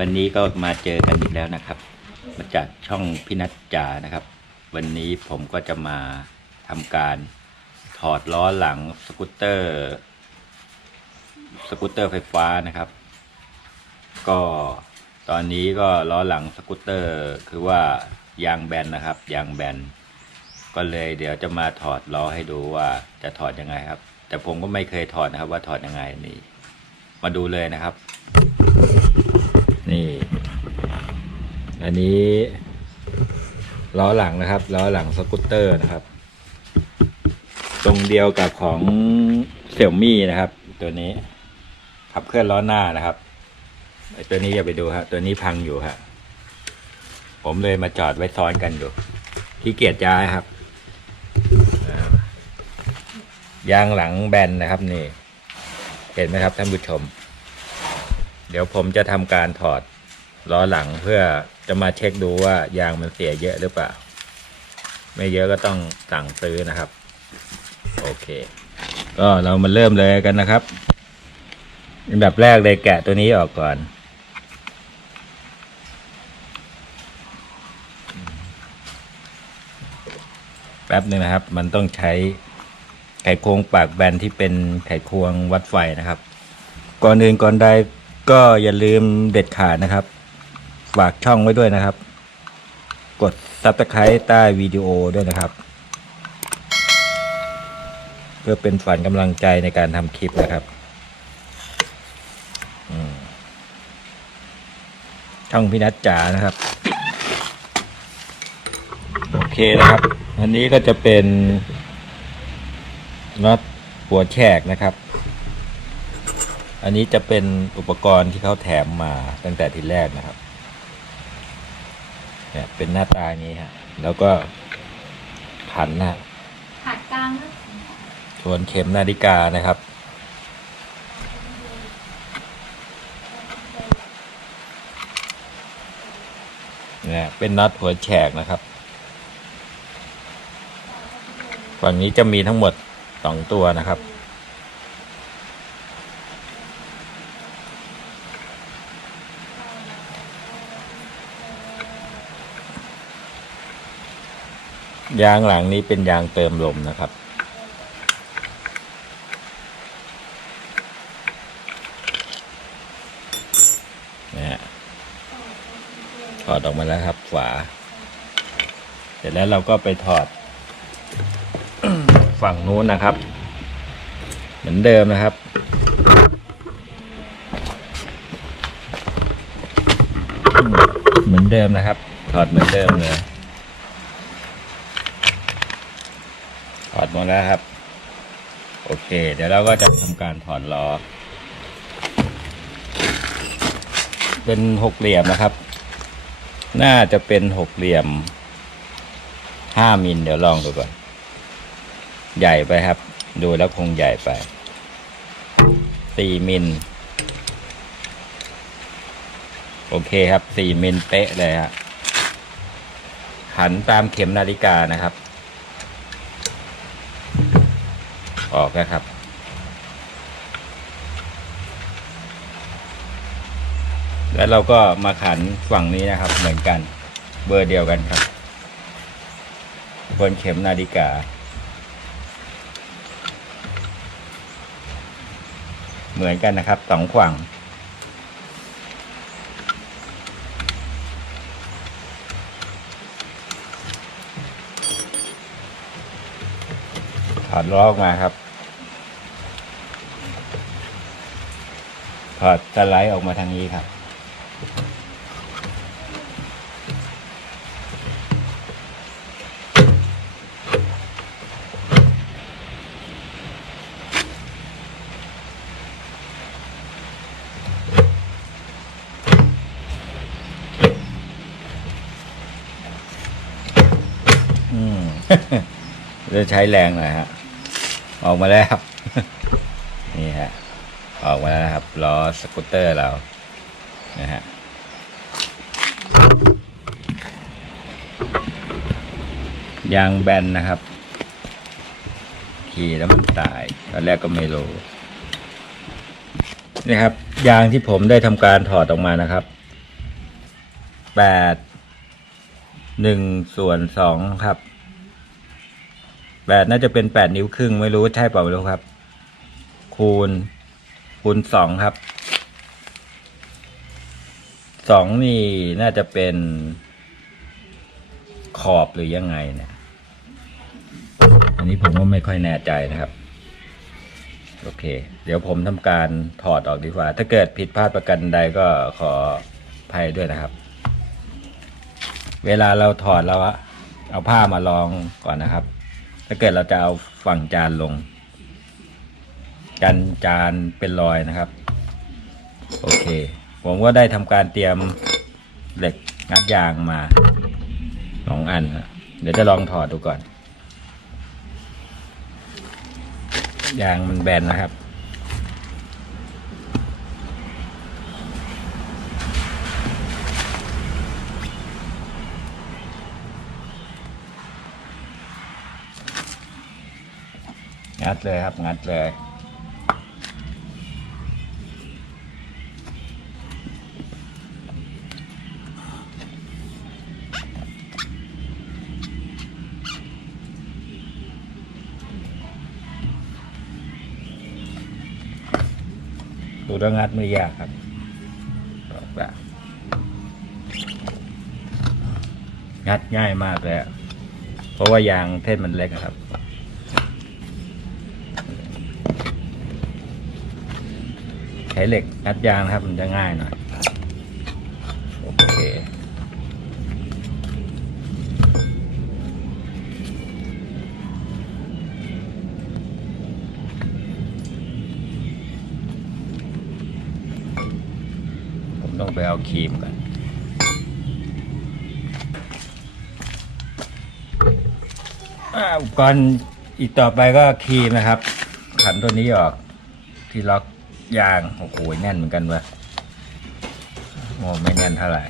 วันนี้ก็มาเจอกันอีกแล้วนะครับ มาจากช่องพินัจจานะครับ วันนี้ผมก็จะมาทำการถอดล้อหลังสกูตเตอร์ สกูตเตอร์ไฟฟ้านะครับ ก็ตอนนี้ก็ล้อหลังสกูตเตอร์คือว่ายางแบนนะครับยางแบนก็เลยเดี๋ยวจะมาถอดล้อให้ดูว่าจะถอดยังไงครับ แต่ผมก็ไม่เคยถอดนะครับว่าถอดยังไงนี่ มาดูเลยนะครับ นี่ อันนี้ล้อหลังนะครับล้อหลังสกูตเตอร์นะครับ ตรงเดียวกับของเสี่ยมี่นะครับ ตัวนี้ ขับเคลื่อนล้อหน้านะครับไอตัวนี้อย่าไปดูครับตัวนี้พังอยู่ครับผมเลยมาจอดไว้ซ้อนกันอยู่ที่เกียจย้ายครับยางหลังแบนนะครับนี่ เห็นไหมครับท่านผู้ชม ดี๋ยวผมจะทำการถอดล้อหลังเพื่อจะมาเช็คดูว่ายางมันเสียเยอะหรือเปล่า ไม่เยอะก็ต้องสั่งซื้อนะครับ โอเค ก็เรามาเริ่มเลยกันนะครับอันดับแรกเลยแกะตัวนี้ออกก่อน แป๊บหนึ่งนะครับ มันต้องใช้ไขควงปากแบนที่เป็นไขควงวัดไฟนะครับ ก่อนอื่นก่อนใด ก็อย่าลืมเด็ดขาดนะครับ ฝากช่องไว้ด้วยนะครับ กด subscribe ใต้วิดีโอด้วยนะครับ เพื่อเป็นฝันกำลังใจในการทำคลิปนะครับช่องพี่นัทจ๋านะครับ โอเคนะครับ อันนี้ก็จะเป็นน็อตหัวแฉกนะครับ อันนี้จะเป็นอุปกรณ์ที่เขาแถมมาตั้งแต่ทีแรกนะครับเนี่ยเป็นหน้าตาอย่างนี้ฮะ แล้วก็ขันนะขาดกลางนะส่วนเข็มนาฬิกานะครับ เนี่ยเป็นน็อตหัวแฉกนะครับ ฝั่งนี้จะมีทั้งหมดสองตัวนะครับ ยางหลังนี้เป็นยางเติมลมนะครับนี่ถอดออกมาแล้วครับฝา เสร็จแล้วเราก็ไปถอด ฝั่งนู้นนะครับ เหมือนเดิมนะครับเหมือนเดิมนะครับ ถอดเหมือนเดิมเลย ถอดหมด แล้วครับ โอเค เดี๋ยวเราก็จะทำการถอดล้อ เป็นหกเหลี่ยมนะครับ น่าจะเป็นหกเหลี่ยมห้ามิลเดี๋ยวลองดูก่อน ใหญ่ไปครับ ดูแล้วคงใหญ่ไปสี่มิลโอเคครับสี่มิลเป๊ะเลยฮะหันตามเข็มนาฬิกานะครับ ออกแล้ครับ แล้วเราก็มาขันฝั่งนี้นะครับ เหมือนกัน เบอร์เดียวกันครับ บนเข็มนาฬิกา เหมือนกันนะครับสองฝั่งถอดล้อออกมาครับ ถอดสไลด์ออกมาทางนี้ครับ อืมจะใช้แรงหน่อยฮะ ออกมาแล้ว นี่ฮะ ออกมาแล้วนะครับล้อสกูตเตอร์เรานะฮะยางแบนนะครับ ขี่แล้วมันตายตอนแรกก็ไม่รู้นี่ครับ ยางที่ผมได้ทำการถอดออกมานะครับแปดหนึ่งส่วนสองครับแปดน่าจะเป็นแปดนิ้วครึ่งไม่รู้ใช่เปล่าไม่รู้ครับ คูณ คูณสองครับสองนี่น่าจะเป็นขอบหรือยังไงเนี่ย อันนี้ผมก็ไม่ค่อยแน่ใจนะครับ โอเค เดี๋ยวผมทำการถอดออกดีกว่า ถ้าเกิดผิดพลาดประกันใดก็ขอภัยด้วยนะครับ เวลาเราถอดเราอะเอาผ้ามารองก่อนนะครับ ถ้าเกิดเราจะเอาฝั่งจานลง กันจานเป็นรอยนะครับ โอเค ผมก็ได้ทำการเตรียมเหล็กงัดยางมาสองอันเดี๋ยวจะลองถอดดูก่อน ยางมันแบนนะครับงัดเลยครับ งัดเลย ดูระงัดไม่ยากครับงัดง่ายมากเลยเพราะว่ายางเส้นมันเล็กครับใช้เหล็กงัดยางนะครับ มันจะง่ายหน่อย ไปเอาครีมก่อนอุปกรณ์อีกต่อไปก็ครีมนะครับ ขันตัวนี้ออกที่ล็อกยาง โอ้โหแน่นเหมือนกันวะโอ้ไม่แน่นเท่าไหร่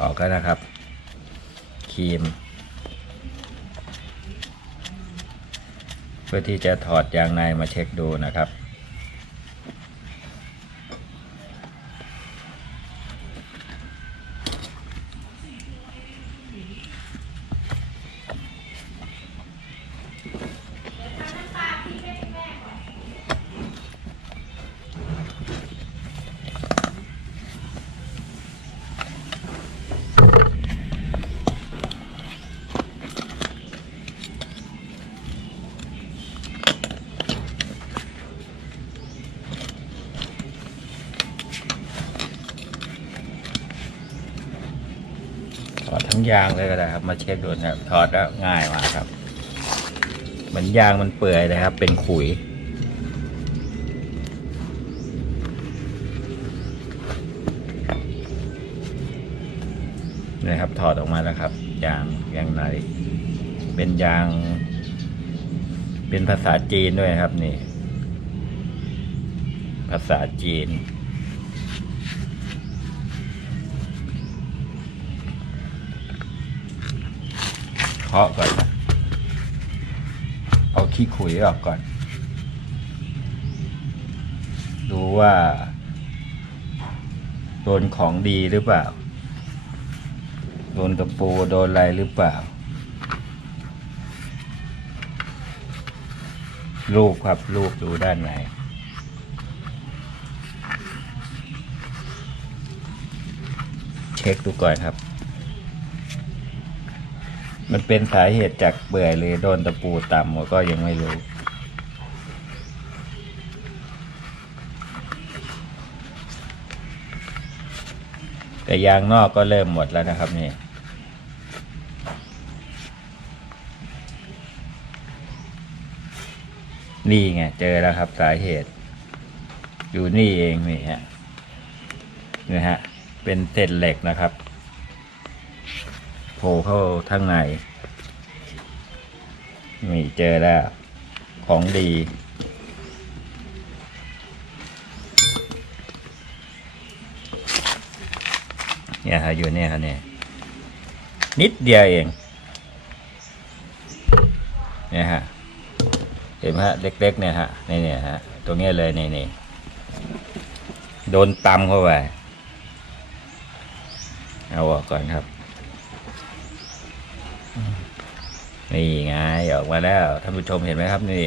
ออกแล้วนะครับ ครีม เพื่อที่จะถอดยางในมาเช็คดูนะครับ ยางเลยก็ได้ครับ มาเช็คดูนะครับถอดแล้วง่ายมากครับเหมือนยางมันเปื่อยเลยครับ เป็นขุยนะครับถอดออกมาแล้วครับ ยางยางในเป็นยาง เป็นภาษาจีนด้วยครับนี่ ภาษาจีนาะก่อนนะเอาขี้ขุยออกก่อน ดูว่า โดนของดีหรือเปล่า โดนตะปูโดนอะไรหรือเปล่ารูปครับรูปดูด้านในเช็คดูก่อนครับ มันเป็นสาเหตุจากเบื่อหรือโดนตะปูต่ำก็ยังไม่รู้แต่ยางนอกก็เริ่มหมดแล้วนะครับนี่นี่ไงเจอแล้วครับสาเหตุ อยู่นี่เองนี่ฮะนี่ฮะเป็นเศษเหล็กนะครับ โผล่เข้าทางในนี่เจอแล้ว ของดี เนี่ยฮะอยู่เนี่ยฮะเนี่ยนิดเดียวเอง เนี่ยฮะ เห็นไหมฮะ เล็กๆเนี่ยฮะนี่เนี่ยฮะ ตรงนี้เลยนี่นี่โดนตำเข้าไป เอาออกก่อนครับ นี่ไงออกมาแล้วท่านผู้ชมเห็นไหมครับนี่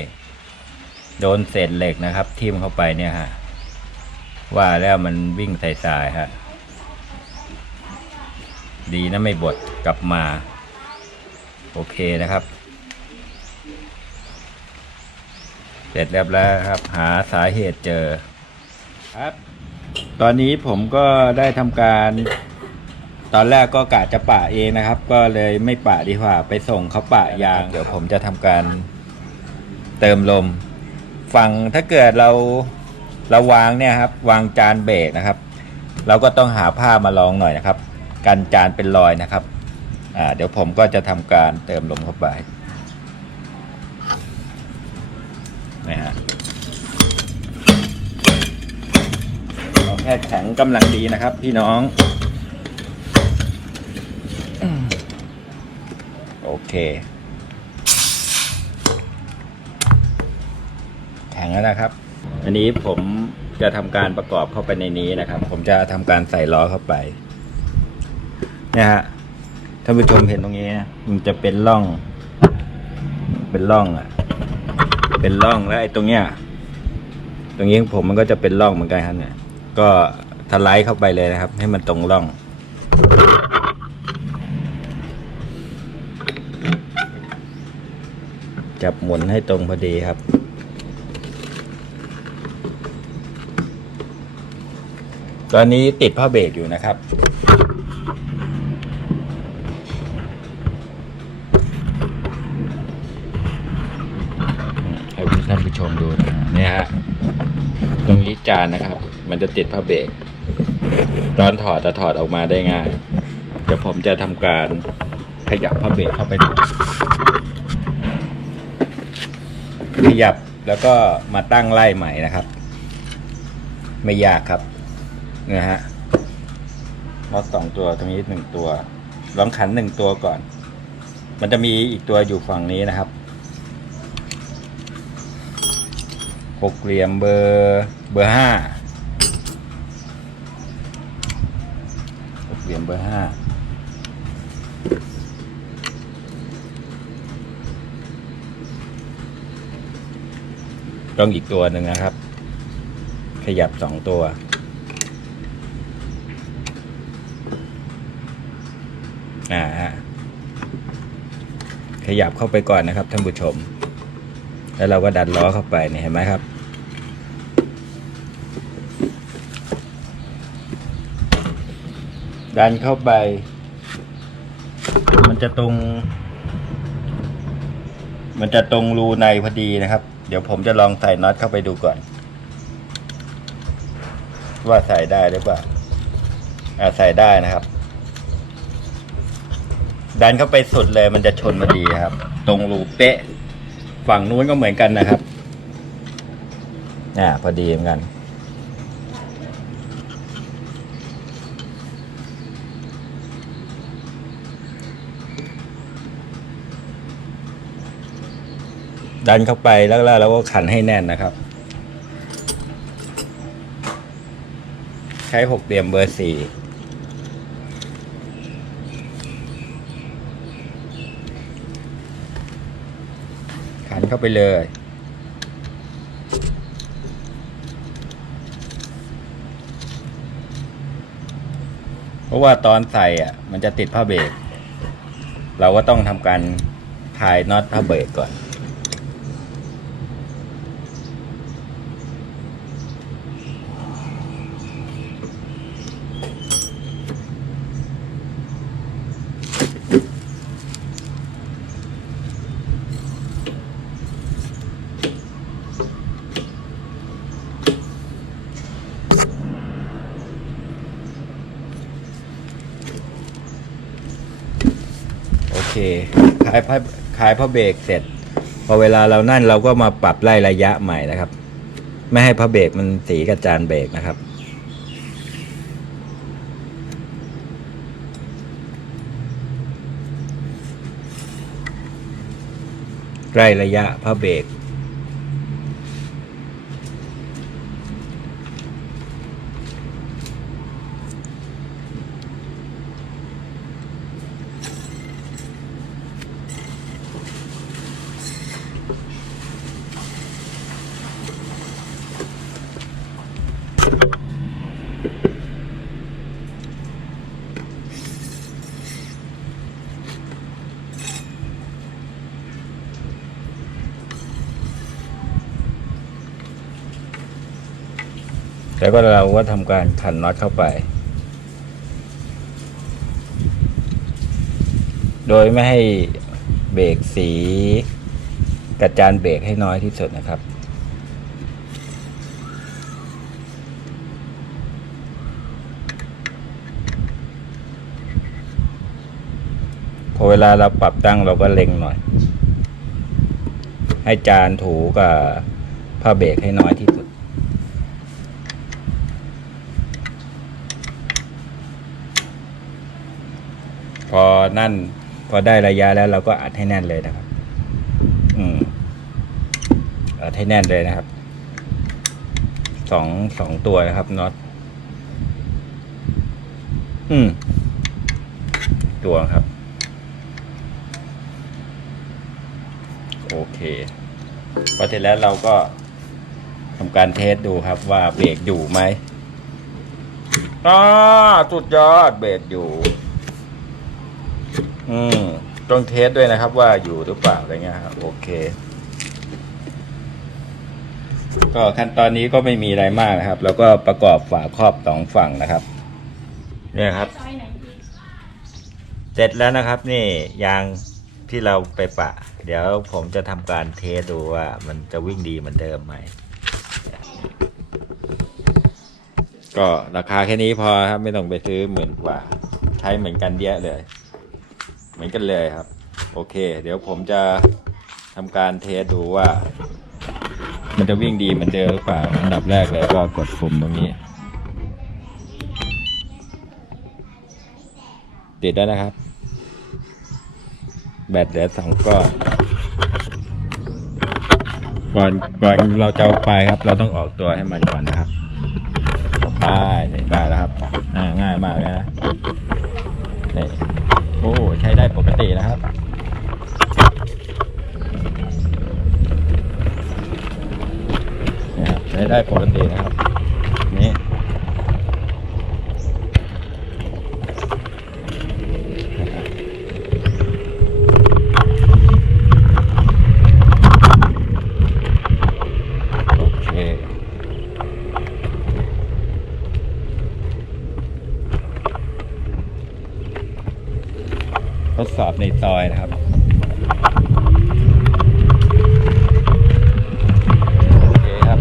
โดนเศษเหล็กนะครับ ทิ่มเข้าไปเนี่ยฮะว่าแล้วมันวิ่งใส่สายฮะดีนะไม่บดกลับมา โอเคนะครับ เสร็จเรียบร้อยครับ หาสาเหตุเจอครับ ตอนนี้ผมก็ได้ทำการ ตอนแรกก็กะจะปะเองนะครับ ก็เลยไม่ปะดีกว่า ไปส่งเขาปะยาง เดี๋ยวผมจะทำการเติมลม ฝั่งถ้าเกิดเราเราวางเนี่ยครับ วางจานเบรกนะครับ เราก็ต้องหาผ้ามารองหน่อยนะครับ กันจานเป็นรอยนะครับ อ่า เดี๋ยวผมก็จะทำการเติมลมเข้าไปนะฮะเอาแค่แข็งกำลังดีนะครับ พี่น้อง โอเค แข็งแล้วนะครับ อันนี้ผมจะทำการประกอบเข้าไปในนี้นะครับ ผมจะทำการใส่ล้อเข้าไปเนี่ยฮะท่านผู้ชมเห็นตรงนี้นะมันจะเป็นร่อง เป็นร่องอะ เป็นร่องแล้วไอ้ตรงเนี้ย ตรงนี้ของผมมันก็จะเป็นร่องเหมือนกันครับเนี่ย ก็ทลายเข้าไปเลยนะครับ ให้มันตรงร่อง จับหมุนให้ตรงพอดีครับ ตอนนี้ติดผ้าเบรกอยู่นะครับ ให้ท่านผู้ชมดูนะเนี่ยฮะตรงนี้จานนะครับ มันจะติดผ้าเบรกตอนถอดจะถอดออกมาได้ง่าย เดี๋ยวผมจะทำการขยับผ้าเบรกเข้าไปดู ขยับแล้วก็มาตั้งไล่ใหม่นะครับ ไม่ยากครับนะฮะน็อตสองตัวตรงนี้หนึ่งตัวลองขันหนึ่งตัวก่อน มันจะมีอีกตัวอยู่ฝั่งนี้นะครับหกเหลี่ยมเบอร์เบอร์ห้าหกเหลี่ยมเบอร์ห้า ต้องอีกตัวหนึ่งนะครับ ขยับสองตัว อ่าขยับเข้าไปก่อนนะครับท่านผู้ชม แล้วเราก็ดันล้อเข้าไปเนี่ยเห็นไหมครับ ดันเข้าไป มันจะตรง มันจะตรงรูในพอดีนะครับ เดี๋ยวผมจะลองใส่น็อตเข้าไปดูก่อน ว่าใส่ได้หรือเปล่าอ่าใส่ได้นะครับ ดันเข้าไปสุดเลยมันจะชนพอดีครับ ตรงรูเป๊ะ ฝั่งนู้นก็เหมือนกันนะครับอ่าพอดีเหมือนกัน ดันเข้าไปแล้วเราก็ขันให้แน่นนะครับ ใช้หกเหลี่ยมเบอร์สี่ขันเข้าไปเลยเพราะว่าตอนใส่อะ มันจะติดผ้าเบรกเราก็ต้องทำการพายน็อตผ้าเบรกก่อน โอเคคลายผ้าขายผ้าเบรกเสร็จ พอเวลาเรานั่นเราก็มาปรับไล่ระยะใหม่นะครับ ไม่ให้ผ้าเบรกมันสีกับจานเบรกนะครับไล่ระยะผ้าเบรก แล้วก็เราก็ทำการขันน็อตเข้าไป โดยไม่ให้เบรกสีกระจานเบรกให้น้อยที่สุดนะครับ พอเวลาเราปรับตั้งเราก็เล็งหน่อย ให้จานถูกับผ้าเบรกให้น้อยที่สุด พอนั่น พอได้ระยะแล้วเราก็อัดให้แน่นเลยนะครับ อืมอัดให้แน่นเลยนะครับสองสองตัวนะครับน็อตอืมตัวครับ โอเคพอเสร็จแล้วเราก็ทำการเทสดูครับว่าเบรกอยู่ไหมอ่าสุดยอดเบรกอยู่ อืมต้องเทสด้วยนะครับว่าอยู่หรือเปล่าอะไรเงี้ยครับโอเค ก็ขั้นตอนนี้ก็ไม่มีอะไรมากนะครับ แล้วก็ประกอบฝาครอบสองฝั่งนะครับ เนี่ยครับ เสร็จแล้วนะครับนี่ยางที่เราไปปะ เดี๋ยวผมจะทำการเทสดูว่ามันจะวิ่งดีเหมือนเดิมไหม ก็ราคาแค่นี้พอครับไม่ต้องไปซื้อหมื่นกว่า ใช้เหมือนกันเดียเลย เหมือนกันเลยครับ โอเค เดี๋ยวผมจะทำการเทสดูว่า มันจะวิ่งดีเหมือนเดิมหรือเปล่าอันดับแรกเลยก็กดปุ่มตรงนี้ติดแล้วนะครับ แบตเหลือสองก้อนก่อนก่อนเราจะเอาไปครับ เราต้องออกตัวให้มันก่อนนะครับไปนี่ได้แล้วครับง่ายมากเลยนะนี่ โอ้ใช้ได้ปกตินะครับ ใช้ได้ปกตินะครับ นี่โอเค ทดสอบในซอยนะครับโอเคครับ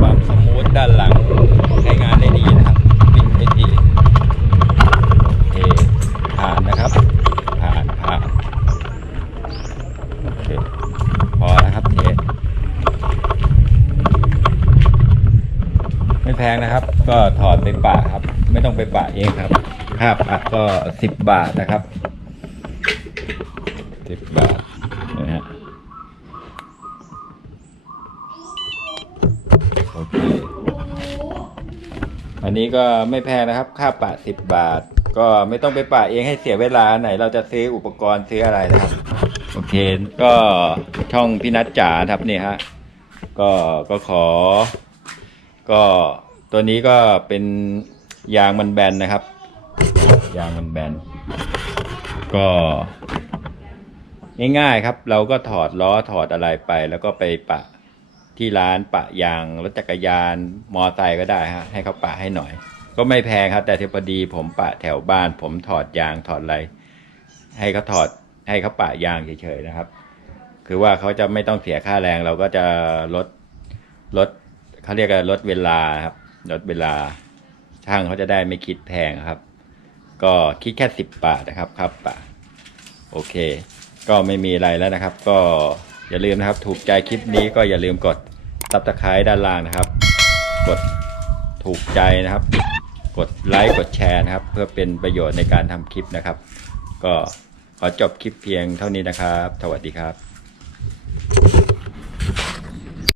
ความสมูทด้านหลังใช้งานได้ดีนะครับวิ่งได้ดีโอเคผ่านนะครับ ผ่านผ่านโอเคพอแล้วครับเทไม่แพงนะครับ ก็ถอดไปปะครับ ไม่ต้องไปปะเอง ครับค่ะก็สิบบาทนะครับสิบบาทนะฮะโอเคอันนี้ก็ไม่แพงนะครับ ค่าปะสิบบาท ก็ไม่ต้องไปปะเองให้เสียเวลาไหน เราจะซื้ออุปกรณ์ซื้ออะไรนะครับ โอเค ก็ช่องพี่นัทจ๋าครับนี่ฮะก็ก็ขอ ก็ตัวนี้ก็เป็นยางมันแบนนะครับ ยางมันแบน ก็ ง่ายๆครับ เราก็ถอดล้อถอดอะไรไป แล้วก็ไปปะที่ร้านปะยางรถจักรยานมอไซค์ก็ได้ฮะให้เขาปะให้หน่อย ก็ไม่แพงครับ แต่ทีพอดีผมปะแถวบ้าน ผมถอดยางถอดอะไร ให้เขาถอดให้เขาปะยางเฉยๆนะครับ คือว่าเขาจะไม่ต้องเสียค่าแรง เราก็จะลดลดเขาเรียกกันลดเวลาครับลดเวลาช่างเขาจะได้ไม่คิดแพงครับ ก็คิดแค่สิบบาทนะครับครับปะโอเค ก็ไม่มีอะไรแล้วนะครับ ก็อย่าลืมนะครับ ถูกใจคลิปนี้ก็อย่าลืมกดซับสไครต์ด้านล่างนะครับ กดถูกใจนะครับ กดไลค์กดแชร์นะครับ เพื่อเป็นประโยชน์ในการทำคลิปนะครับ ก็ขอจบคลิปเพียงเท่านี้นะครับ สวัสดีครับ